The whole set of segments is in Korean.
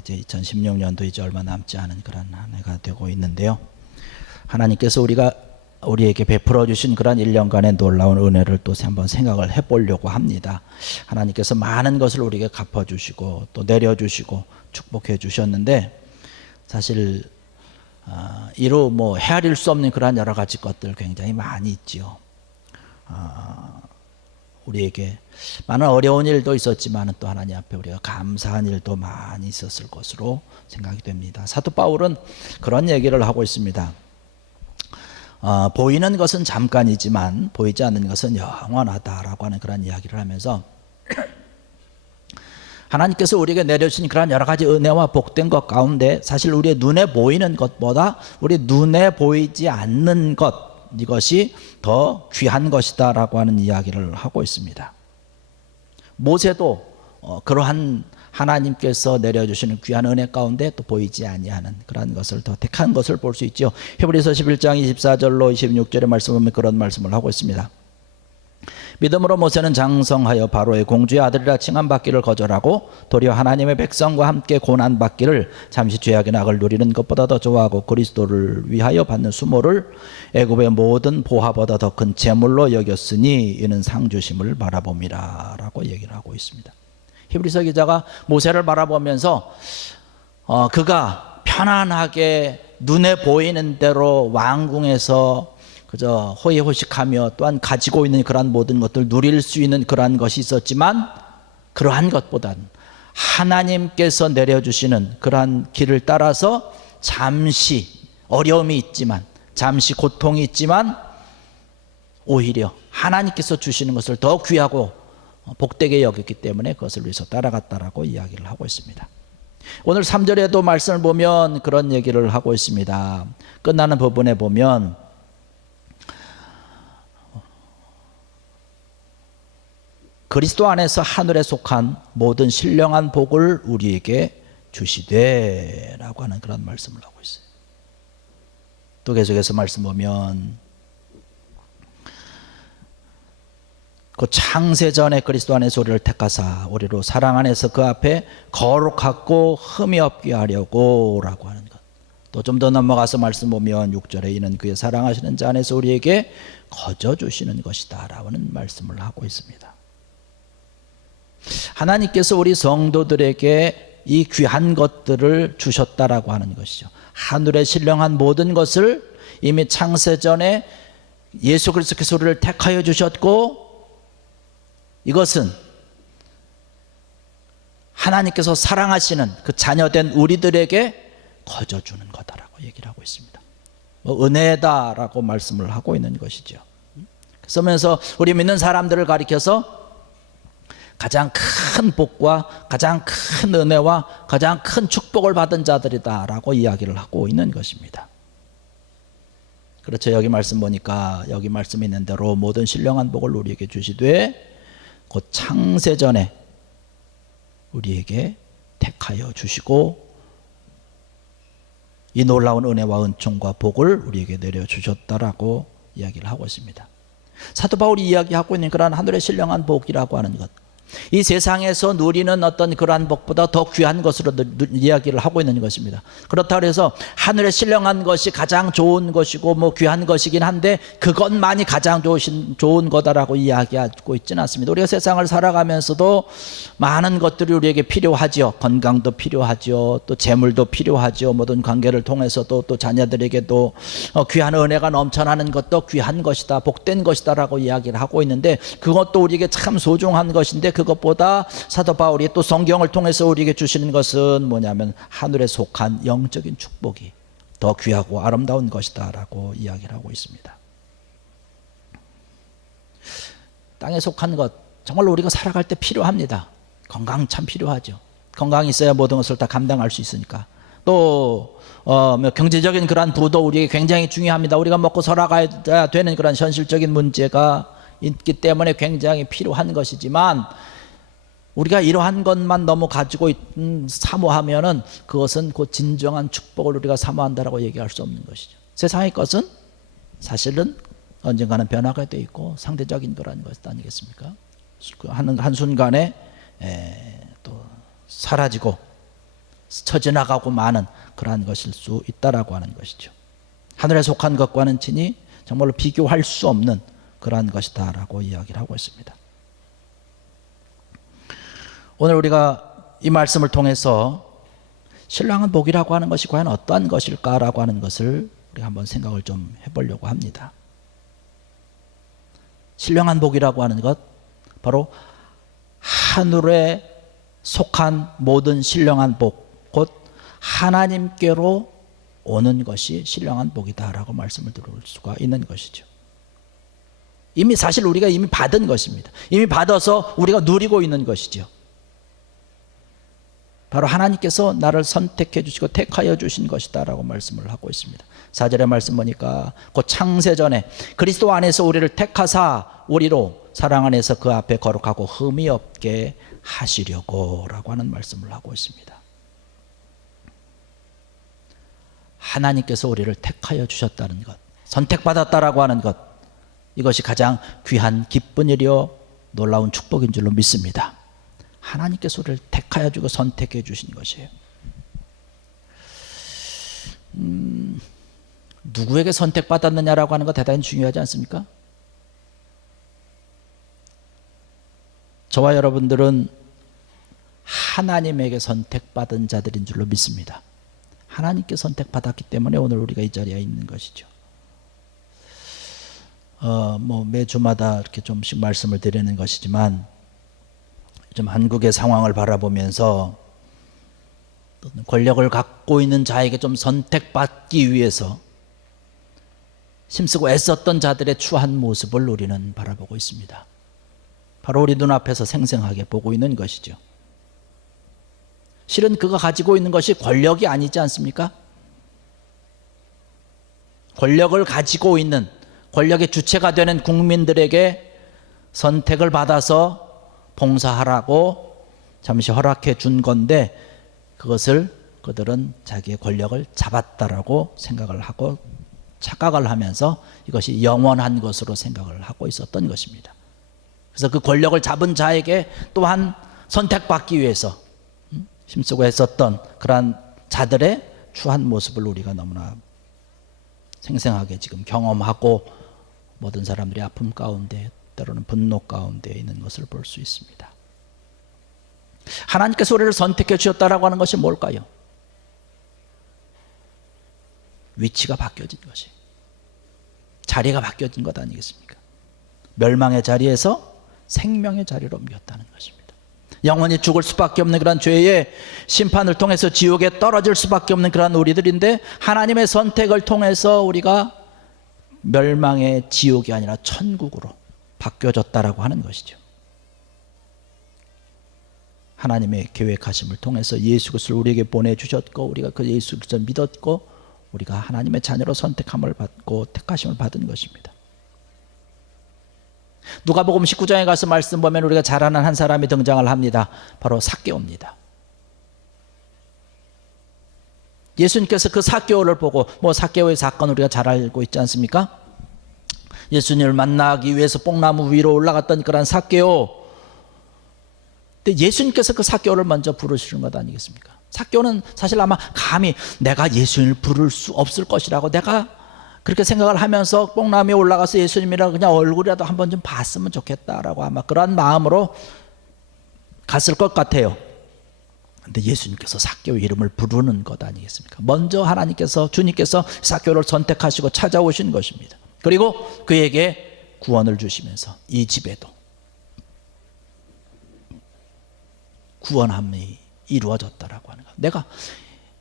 이제 2016년도 이제 얼마 남지 않은 그런 한 해가 되고 있는데요. 하나님께서 우리에게 베풀어 주신 그런 1년간의 놀라운 은혜를 또 한번 생각을 해보려고 합니다. 하나님께서 많은 것을 우리에게 갚아주시고 또 내려주시고 축복해 주셨는데, 사실 이루 헤아릴 수 없는 그런 여러 가지 것들 굉장히 많이 있지요. 우리에게 많은 어려운 일도 있었지만 또 하나님 앞에 우리가 감사한 일도 많이 있었을 것으로 생각이 됩니다. 사도 바울은 그런 얘기를 하고 있습니다. 보이는 것은 잠깐이지만 보이지 않는 것은 영원하다라고 하는 그런 이야기를 하면서 하나님께서 우리에게 내려주신 그런 여러 가지 은혜와 복된 것 가운데 사실 우리의 눈에 보이는 것보다 우리 눈에 보이지 않는 것, 이것이 더 귀한 것이다 라고 하는 이야기를 하고 있습니다. 모세도 그러한 하나님께서 내려주시는 귀한 은혜 가운데 또 보이지 아니하는 그런 것을 더 택한 것을 볼 수 있죠. 히브리서 11장 24절로 26절의 말씀 보면 그런 말씀을 하고 있습니다. 믿음으로 모세는 장성하여 바로의 공주의 아들이라 칭함받기를 거절하고 도리어 하나님의 백성과 함께 고난받기를 잠시 죄악의 낙을 누리는 것보다 더 좋아하고 그리스도를 위하여 받는 수모를 애굽의 모든 보화보다 더 큰 재물로 여겼으니 이는 상주심을 바라봄이라 라고 얘기를 하고 있습니다. 히브리서 기자가 모세를 바라보면서 그가 편안하게 눈에 보이는 대로 왕궁에서 그저 호의호식하며 또한 가지고 있는 그러한 모든 것들 누릴 수 있는 그러한 것이 있었지만, 그러한 것보다는 하나님께서 내려주시는 그러한 길을 따라서 잠시 어려움이 있지만, 잠시 고통이 있지만 오히려 하나님께서 주시는 것을 더 귀하고 복되게 여겼기 때문에 그것을 위해서 따라갔다라고 이야기를 하고 있습니다. 오늘 3절에도 말씀을 보면 그런 얘기를 하고 있습니다. 끝나는 부분에 보면 그리스도 안에서 하늘에 속한 모든 신령한 복을 우리에게 주시되 라고 하는 그런 말씀을 하고 있어요. 또 계속해서 말씀 보면 그 창세전에 그리스도 안에서 우리를 택하사 우리로 사랑 안에서 그 앞에 거룩하고 흠이 없게 하려고 라고 하는 것. 또 좀 더 넘어가서 말씀 보면 6절에 이는 그의 사랑하시는 자 안에서 우리에게 거저 주시는 것이다 라는 말씀을 하고 있습니다. 하나님께서 우리 성도들에게 이 귀한 것들을 주셨다라고 하는 것이죠. 하늘의 신령한 모든 것을 이미 창세전에 예수 그리스도께서 우리를 택하여 주셨고, 이것은 하나님께서 사랑하시는 그 자녀된 우리들에게 거저 주는 거다라고 얘기를 하고 있습니다. 은혜다라고 말씀을 하고 있는 것이죠. 그러면서 우리 믿는 사람들을 가리켜서 가장 큰 복과 가장 큰 은혜와 가장 큰 축복을 받은 자들이다라고 이야기를 하고 있는 것입니다. 그렇죠. 여기 말씀 보니까 여기 말씀 있는 대로 모든 신령한 복을 우리에게 주시되 곧 창세전에 우리에게 택하여 주시고 이 놀라운 은혜와 은총과 복을 우리에게 내려주셨다라고 이야기를 하고 있습니다. 사도 바울이 이야기하고 있는 그러한 하늘의 신령한 복이라고 하는 것, 이 세상에서 누리는 어떤 그러한 복보다 더 귀한 것으로 이야기를 하고 있는 것입니다. 그렇다고 해서 하늘의 신령한 것이 가장 좋은 것이고 귀한 것이긴 한데 그것만이 가장 좋은 거다라고 이야기하고 있지는 않습니다. 우리가 세상을 살아가면서도 많은 것들이 우리에게 필요하죠. 건강도 필요하죠. 또 재물도 필요하죠. 모든 관계를 통해서도 또 자녀들에게도 귀한 은혜가 넘쳐나는 것도 귀한 것이다, 복된 것이다 라고 이야기를 하고 있는데, 그것도 우리에게 참 소중한 것인데 그것보다 사도 바울이 또 성경을 통해서 우리에게 주시는 것은 뭐냐면 하늘에 속한 영적인 축복이 더 귀하고 아름다운 것이다 라고 이야기를 하고 있습니다. 땅에 속한 것 정말 우리가 살아갈 때 필요합니다. 건강 참 필요하죠. 건강이 있어야 모든 것을 다 감당할 수 있으니까. 또 경제적인 그러한 부도 우리에게 굉장히 중요합니다. 우리가 먹고 살아가야 되는 그런 현실적인 문제가 있기 때문에 굉장히 필요한 것이지만, 우리가 이러한 것만 너무 가지고 사모하면은 그것은 그 진정한 축복을 우리가 사모한다라고 얘기할 수 없는 것이죠. 세상의 것은 사실은 언젠가는 변화가 돼 있고 상대적인 거라는 것 아니겠습니까? 한순간에 또 사라지고 스쳐 지나가고 마는 그러한 것일 수 있다라고 하는 것이죠. 하늘에 속한 것과는 친히 정말로 비교할 수 없는 그러한 것이다라고 이야기를 하고 있습니다. 오늘 우리가 이 말씀을 통해서 신령한 복이라고 하는 것이 과연 어떠한 것일까라고 하는 것을 우리가 한번 생각을 좀 해보려고 합니다. 신령한 복이라고 하는 것, 바로 하늘에 속한 모든 신령한 복, 곧 하나님께로 오는 것이 신령한 복이다라고 말씀을 들을 수가 있는 것이죠. 이미 사실 우리가 이미 받은 것입니다. 이미 받아서 우리가 누리고 있는 것이죠. 바로 하나님께서 나를 선택해 주시고 택하여 주신 것이다 라고 말씀을 하고 있습니다. 4절의 말씀 보니까 곧 창세전에 그리스도 안에서 우리를 택하사 우리로 사랑 안에서 그 앞에 거룩하고 흠이 없게 하시려고 라고 하는 말씀을 하고 있습니다. 하나님께서 우리를 택하여 주셨다는 것, 선택받았다라고 하는 것, 이것이 가장 귀한 기쁜 일이요 놀라운 축복인 줄로 믿습니다. 하나님께서 우리를 택하여 주고 선택해 주신 것이에요. 누구에게 선택받았느냐라고 하는 거 대단히 중요하지 않습니까? 저와 여러분들은 하나님에게 선택받은 자들인 줄로 믿습니다. 하나님께 선택받았기 때문에 오늘 우리가 이 자리에 있는 것이죠. 매주마다 이렇게 좀씩 말씀을 드리는 것이지만 좀 한국의 상황을 바라보면서 권력을 갖고 있는 자에게 좀 선택받기 위해서 힘쓰고 애썼던 자들의 추한 모습을 우리는 바라보고 있습니다. 바로 우리 눈앞에서 생생하게 보고 있는 것이죠. 실은 그가 가지고 있는 것이 권력이 아니지 않습니까? 권력을 가지고 있는, 권력의 주체가 되는 국민들에게 선택을 받아서 봉사하라고 잠시 허락해 준 건데, 그것을 그들은 자기의 권력을 잡았다라고 생각을 하고 착각을 하면서 이것이 영원한 것으로 생각을 하고 있었던 것입니다. 그래서 그 권력을 잡은 자에게 또한 선택받기 위해서 힘쓰고 했었던 그러한 자들의 추한 모습을 우리가 너무나 생생하게 지금 경험하고 모든 사람들이 아픔 가운데, 때로는 분노 가운데 있는 것을 볼 수 있습니다. 하나님께서 우리를 선택해 주셨다라고 하는 것이 뭘까요? 위치가 바뀌어진 것이, 자리가 바뀌어진 것 아니겠습니까? 멸망의 자리에서 생명의 자리로 옮겼다는 것입니다. 영원히 죽을 수밖에 없는 그런 죄의 심판을 통해서 지옥에 떨어질 수밖에 없는 그런 우리들인데, 하나님의 선택을 통해서 우리가 멸망의 지옥이 아니라 천국으로 바뀌어졌다라고 하는 것이죠. 하나님의 계획하심을 통해서 예수 그리스도를 우리에게 보내주셨고, 우리가 그 예수 그리스도를 믿었고, 우리가 하나님의 자녀로 선택함을 받고 택하심을 받은 것입니다. 누가복음 19장에 가서 말씀 보면 우리가 잘 아는 한 사람이 등장을 합니다. 바로 삭개오입니다. 예수님께서 그 삭개오를 보고, 삭개오의 사건 우리가 잘 알고 있지 않습니까? 예수님을 만나기 위해서 뽕나무 위로 올라갔던 그런 삭개오. 근데 예수님께서 그 삭개오를 먼저 부르시는 것 아니겠습니까? 삭개오는 사실 아마 감히 내가 예수님을 부를 수 없을 것이라고, 내가 그렇게 생각을 하면서 뽕나무에 올라가서 예수님이랑 그냥 얼굴이라도 한번 좀 봤으면 좋겠다라고 아마 그런 마음으로 갔을 것 같아요. 근데 예수님께서 삭개오 이름을 부르는 것 아니겠습니까? 먼저 하나님께서, 주님께서 삭개오를 선택하시고 찾아오신 것입니다. 그리고 그에게 구원을 주시면서 이 집에도 구원함이 이루어졌다라고 하는 것.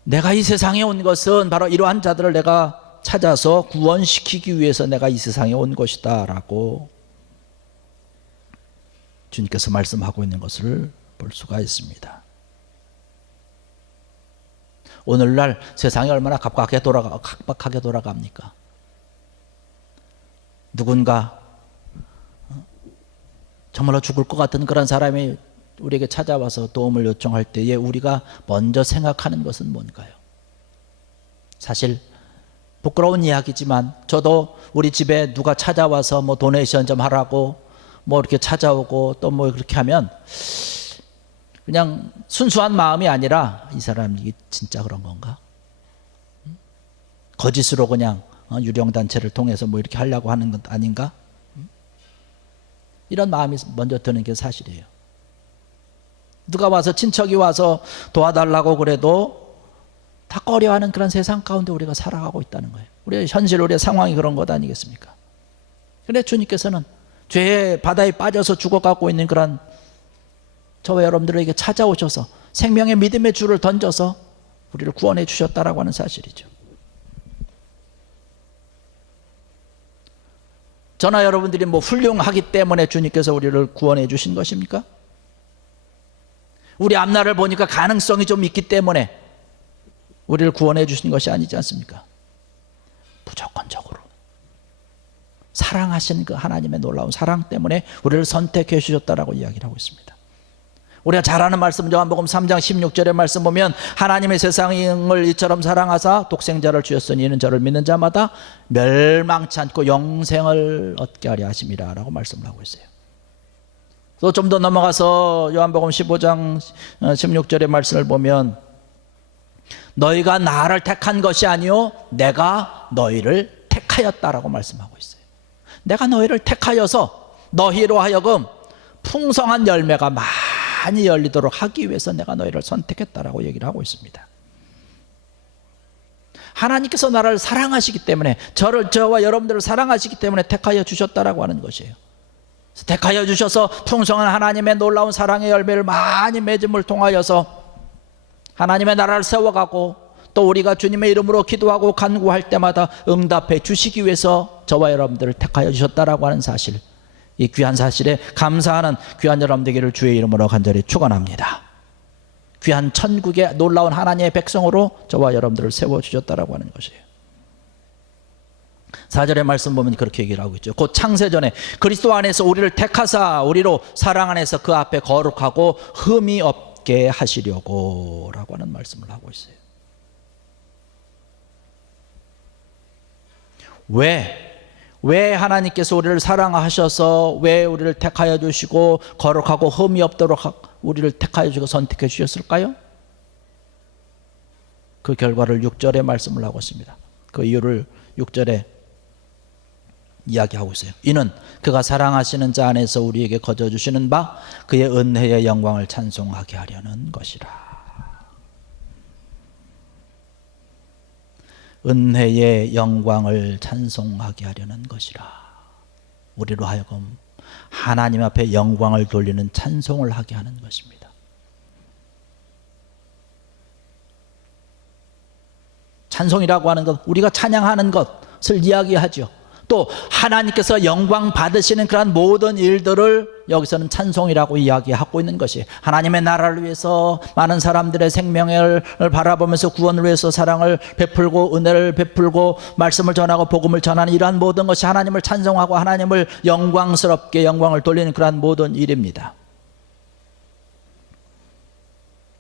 내가 이 세상에 온 것은 바로 이러한 자들을 내가 찾아서 구원시키기 위해서 내가 이 세상에 온 것이다 라고 주님께서 말씀하고 있는 것을 볼 수가 있습니다. 오늘날 세상이 얼마나 각박하게 돌아갑니까? 누군가 정말로 죽을 것 같은 그런 사람이 우리에게 찾아와서 도움을 요청할 때에 우리가 먼저 생각하는 것은 뭔가요? 사실 부끄러운 이야기지만 저도 우리 집에 누가 찾아와서 도네이션 좀 하라고 이렇게 찾아오고 또 그렇게 하면 그냥 순수한 마음이 아니라 이 사람이 진짜 그런 건가? 거짓으로 그냥 유령단체를 통해서 뭐 이렇게 하려고 하는 것 아닌가? 이런 마음이 먼저 드는 게 사실이에요. 누가 와서 친척이 와서 도와달라고 그래도 다 꺼려하는 그런 세상 가운데 우리가 살아가고 있다는 거예요. 우리의 현실, 우리의 상황이 그런 것 아니겠습니까? 그런데 주님께서는 죄의 바다에 빠져서 죽어가고 있는 그런 저와 여러분들에게 찾아오셔서 생명의 믿음의 줄을 던져서 우리를 구원해 주셨다라고 하는 사실이죠. 저나 여러분들이 뭐 훌륭하기 때문에 주님께서 우리를 구원해 주신 것입니까? 우리 앞날을 보니까 가능성이 좀 있기 때문에 우리를 구원해 주신 것이 아니지 않습니까? 무조건적으로 사랑하신 그 하나님의 놀라운 사랑 때문에 우리를 선택해 주셨다라고 이야기를 하고 있습니다. 우리가 잘 아는 말씀 요한복음 3장 16절의 말씀 보면 하나님의 세상을 이처럼 사랑하사 독생자를 주셨으니 이는 저를 믿는 자마다 멸망치 않고 영생을 얻게 하려 하심이라 라고 말씀을 하고 있어요. 또 좀 더 넘어가서 요한복음 15장 16절의 말씀을 보면 너희가 나를 택한 것이 아니요 내가 너희를 택하였다라고 말씀하고 있어요. 내가 너희를 택하여서 너희로 하여금 풍성한 열매가 많이 열리도록 하기 위해서 내가 너희를 선택했다라고 얘기를 하고 있습니다. 하나님께서 나를 사랑하시기 때문에 저와 여러분들을 사랑하시기 때문에 택하여 주셨다라고 하는 것이에요. 택하여 주셔서 풍성한 하나님의 놀라운 사랑의 열매를 많이 맺음을 통하여서 하나님의 나라를 세워가고 또 우리가 주님의 이름으로 기도하고 간구할 때마다 응답해 주시기 위해서 저와 여러분들을 택하여 주셨다라고 하는 사실, 이 귀한 사실에 감사하는 귀한 여러분 되기를 주의 이름으로 간절히 축원합니다. 귀한 천국의 놀라운 하나님의 백성으로 저와 여러분들을 세워주셨다라고 하는 것이에요. 4절의 말씀 보면 그렇게 얘기를 하고 있죠. 곧 창세전에 그리스도 안에서 우리를 택하사 우리로 사랑 안에서 그 앞에 거룩하고 흠이 없게 하시려고 라고 하는 말씀을 하고 있어요. 왜 하나님께서 우리를 사랑하셔서 왜 우리를 택하여 주시고 거룩하고 흠이 없도록 우리를 택하여 주시고 선택해 주셨을까요? 그 결과를 6절에 말씀을 하고 있습니다. 그 이유를 6절에 이야기하고 있어요. 이는 그가 사랑하시는 자 안에서 우리에게 거저 주시는 바 그의 은혜의 영광을 찬송하게 하려는 것이라. 은혜의 영광을 찬송하게 하려는 것이라. 우리로 하여금 하나님 앞에 영광을 돌리는 찬송을 하게 하는 것입니다. 찬송이라고 하는 것, 우리가 찬양하는 것을 이야기하죠. 또 하나님께서 영광 받으시는 그런 모든 일들을 여기서는 찬송이라고 이야기하고 있는 것이, 하나님의 나라를 위해서 많은 사람들의 생명을 바라보면서 구원을 위해서 사랑을 베풀고 은혜를 베풀고 말씀을 전하고 복음을 전하는 이러한 모든 것이 하나님을 찬송하고 하나님을 영광스럽게 영광을 돌리는 그러한 모든 일입니다.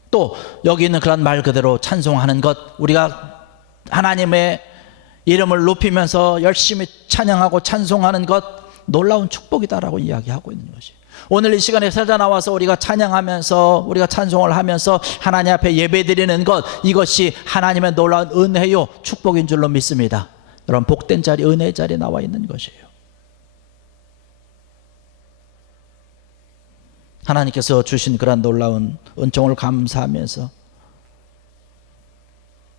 또 여기 있는 그런 말 그대로 찬송하는 것, 우리가 하나님의 이름을 높이면서 열심히 찬양하고 찬송하는 것, 놀라운 축복이다라고 이야기하고 있는 것이에요. 오늘 이 시간에 찾아 나와서 우리가 찬양하면서 우리가 찬송을 하면서 하나님 앞에 예배드리는 것, 이것이 하나님의 놀라운 은혜요 축복인 줄로 믿습니다. 여러분, 복된 자리, 은혜의 자리에 나와 있는 것이에요. 하나님께서 주신 그런 놀라운 은총을 감사하면서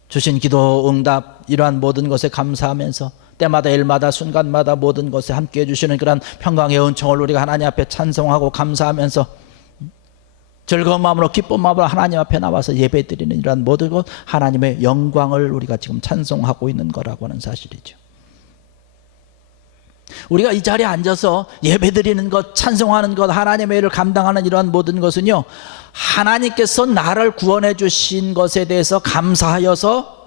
주신 기도 응답, 이러한 모든 것에 감사하면서 때마다 일마다 순간마다 모든 것에 함께해 주시는 그런 평강의 은총을 우리가 하나님 앞에 찬송하고 감사하면서 즐거운 마음으로 기쁜 마음으로 하나님 앞에 나와서 예배드리는 이러한 모든 것, 하나님의 영광을 우리가 지금 찬송하고 있는 거라고 하는 사실이죠. 우리가 이 자리에 앉아서 예배드리는 것, 찬송하는 것, 하나님의 일을 감당하는 이러한 모든 것은요, 하나님께서 나를 구원해 주신 것에 대해서 감사하여서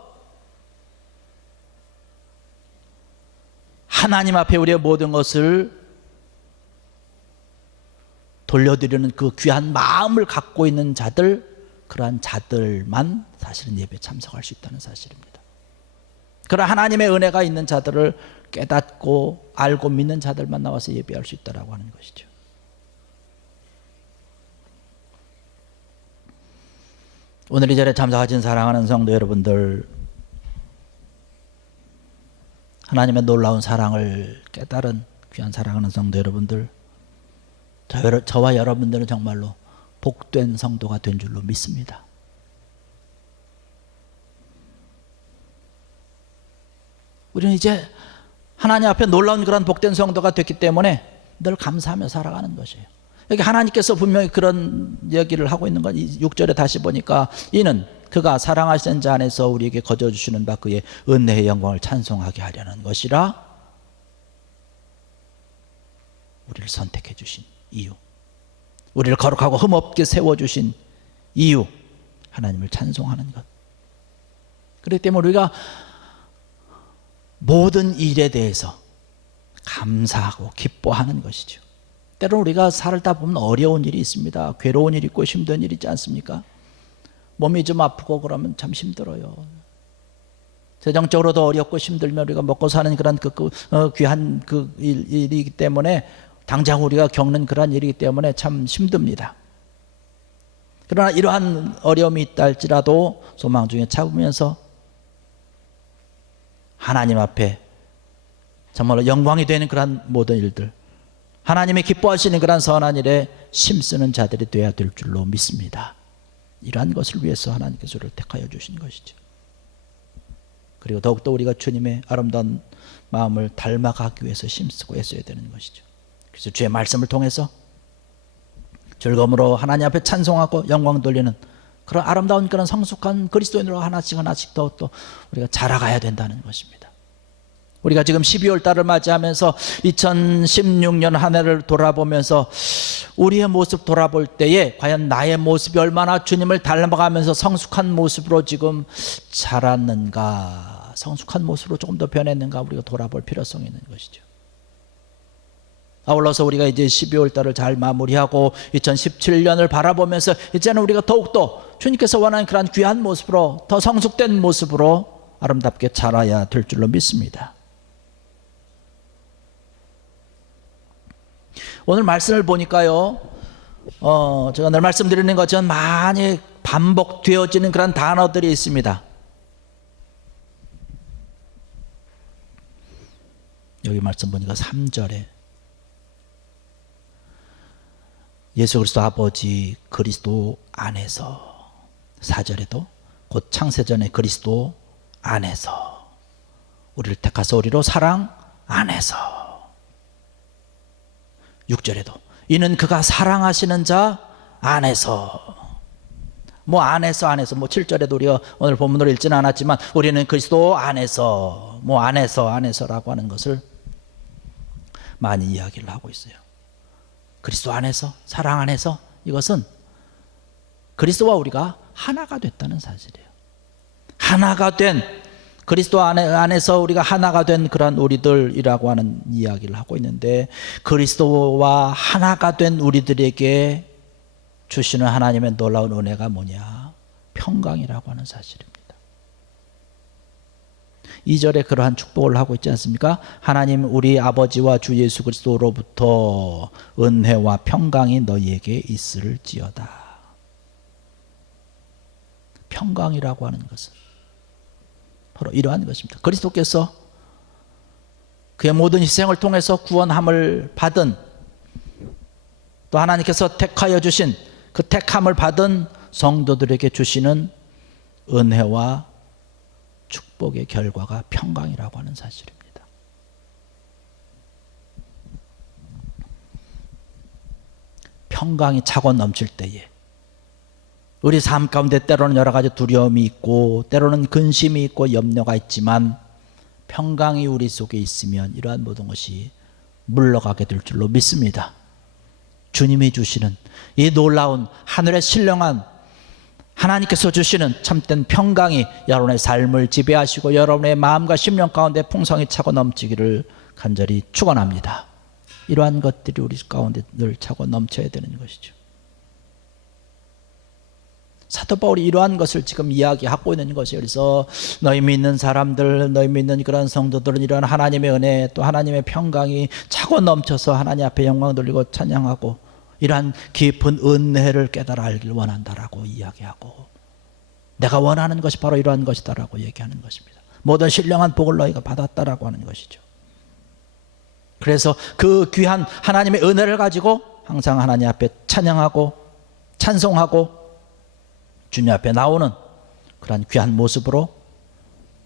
하나님 앞에 우리의 모든 것을 돌려드리는 그 귀한 마음을 갖고 있는 자들, 그러한 자들만 사실은 예배에 참석할 수 있다는 사실입니다. 그런 하나님의 은혜가 있는 자들을 깨닫고 알고 믿는 자들만 나와서 예배할 수 있다고 하는 것이죠. 오늘 이 자리에 참석하신 사랑하는 성도 여러분들, 하나님의 놀라운 사랑을 깨달은 귀한 사랑하는 성도 여러분들, 저와 여러분들은 정말로 복된 성도가 된 줄로 믿습니다. 우리는 이제 하나님 앞에 놀라운 그런 복된 성도가 됐기 때문에 늘 감사하며 살아가는 것이에요. 여기 하나님께서 분명히 그런 얘기를 하고 있는 건 6절에 다시 보니까 이는 그가 사랑하시는 자 안에서 우리에게 거저주시는 바 그의 은혜의 영광을 찬송하게 하려는 것이라. 우리를 선택해 주신 이유, 우리를 거룩하고 흠없게 세워주신 이유, 하나님을 찬송하는 것. 그렇기 때문에 우리가 모든 일에 대해서 감사하고 기뻐하는 것이죠. 때로는 우리가 살다 보면 어려운 일이 있습니다. 괴로운 일이 있고 힘든 일이 있지 않습니까? 몸이 좀 아프고 그러면 참 힘들어요. 재정적으로도 어렵고 힘들면 우리가 먹고 사는 그런 귀한 일이기 때문에 당장 우리가 겪는 그런 일이기 때문에 참 힘듭니다. 그러나 이러한 어려움이 있다 할지라도 소망 중에 참으면서 하나님 앞에 정말로 영광이 되는 그런 모든 일들, 하나님이 기뻐하시는 그런 선한 일에 힘쓰는 자들이 되어야 될 줄로 믿습니다. 이러한 것을 위해서 하나님께서 우리를 택하여 주신 것이죠. 그리고 더욱더 우리가 주님의 아름다운 마음을 닮아가기 위해서 힘쓰고 애써야 되는 것이죠. 그래서 주의 말씀을 통해서 즐거움으로 하나님 앞에 찬송하고 영광 돌리는 그런 아름다운 그런 성숙한 그리스도인으로 하나씩 더 우리가 자라가야 된다는 것입니다. 우리가 지금 12월 달을 맞이하면서 2016년 한 해를 돌아보면서 우리의 모습 돌아볼 때에 과연 나의 모습이 얼마나 주님을 닮아가면서 성숙한 모습으로 지금 자랐는가, 성숙한 모습으로 조금 더 변했는가 우리가 돌아볼 필요성이 있는 것이죠. 아울러서 우리가 이제 12월 달을 잘 마무리하고 2017년을 바라보면서 이제는 우리가 더욱더 주님께서 원하는 그런 귀한 모습으로, 더 성숙된 모습으로 아름답게 자라야 될 줄로 믿습니다. 오늘 말씀을 보니까요, 제가 늘 말씀드리는 것처럼 많이 반복되어지는 그런 단어들이 있습니다. 여기 말씀 보니까 3절에 예수 그리스도 아버지 그리스도 안에서, 4절에도 곧 창세전에 그리스도 안에서 우리를 택하사 우리로 사랑 안에서, 6절에도 이는 그가 사랑하시는 자 안에서, 안에서 7절에도 우리가 오늘 본문으로 읽지는 않았지만 우리는 그리스도 안에서, 안에서라고 하는 것을 많이 이야기를 하고 있어요. 그리스도 안에서, 사랑 안에서, 이것은 그리스도와 우리가 하나가 됐다는 사실이에요. 하나가 된, 그리스도 안에서 우리가 하나가 된 그런 우리들이라고 하는 이야기를 하고 있는데, 그리스도와 하나가 된 우리들에게 주시는 하나님의 놀라운 은혜가 뭐냐? 평강이라고 하는 사실입니다. 2절에 그러한 축복을 하고 있지 않습니까? 하나님 우리 아버지와 주 예수 그리스도로부터 은혜와 평강이 너희에게 있을지어다. 평강이라고 하는 것은 바로 이러한 것입니다. 그리스도께서 그의 모든 희생을 통해서 구원함을 받은, 또 하나님께서 택하여 주신 그 택함을 받은 성도들에게 주시는 은혜와 축복의 결과가 평강이라고 하는 사실입니다. 평강이 차고 넘칠 때에 우리 삶 가운데 때로는 여러 가지 두려움이 있고 때로는 근심이 있고 염려가 있지만 평강이 우리 속에 있으면 이러한 모든 것이 물러가게 될 줄로 믿습니다. 주님이 주시는 이 놀라운 하늘의 신령한 하나님께서 주시는 참된 평강이 여러분의 삶을 지배하시고 여러분의 마음과 심령 가운데 풍성히 차고 넘치기를 간절히 축원합니다. 이러한 것들이 우리 가운데 늘 차고 넘쳐야 되는 것이죠. 사도 바울이 이러한 것을 지금 이야기하고 있는 것이에요. 그래서 너희 믿는 사람들, 너희 믿는 그런 성도들은 이러한 하나님의 은혜, 또 하나님의 평강이 차고 넘쳐서 하나님 앞에 영광 돌리고 찬양하고 이러한 깊은 은혜를 깨달아 알길 원한다라고 이야기하고, 내가 원하는 것이 바로 이러한 것이다라고 얘기하는 것입니다. 모든 신령한 복을 너희가 받았다라고 하는 것이죠. 그래서 그 귀한 하나님의 은혜를 가지고 항상 하나님 앞에 찬양하고 찬송하고 주님 앞에 나오는 그러한 귀한 모습으로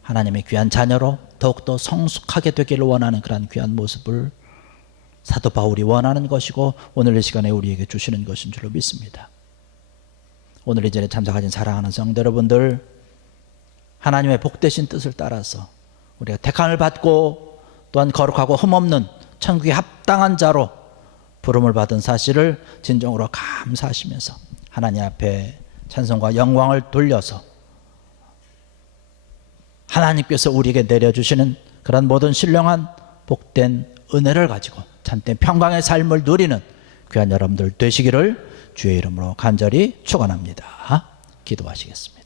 하나님의 귀한 자녀로 더욱더 성숙하게 되기를 원하는 그러한 귀한 모습을 사도 바울이 원하는 것이고 오늘 이 시간에 우리에게 주시는 것인 줄로 믿습니다. 오늘 이 자리에 참석하신 사랑하는 성도 여러분들, 하나님의 복되신 뜻을 따라서 우리가 택함을 받고 또한 거룩하고 흠없는 천국에 합당한 자로 부름을 받은 사실을 진정으로 감사하시면서 하나님 앞에 찬송과 영광을 돌려서 하나님께서 우리에게 내려주시는 그런 모든 신령한 복된 은혜를 가지고 참된 평강의 삶을 누리는 귀한 여러분들 되시기를 주의 이름으로 간절히 축원합니다. 기도하시겠습니다.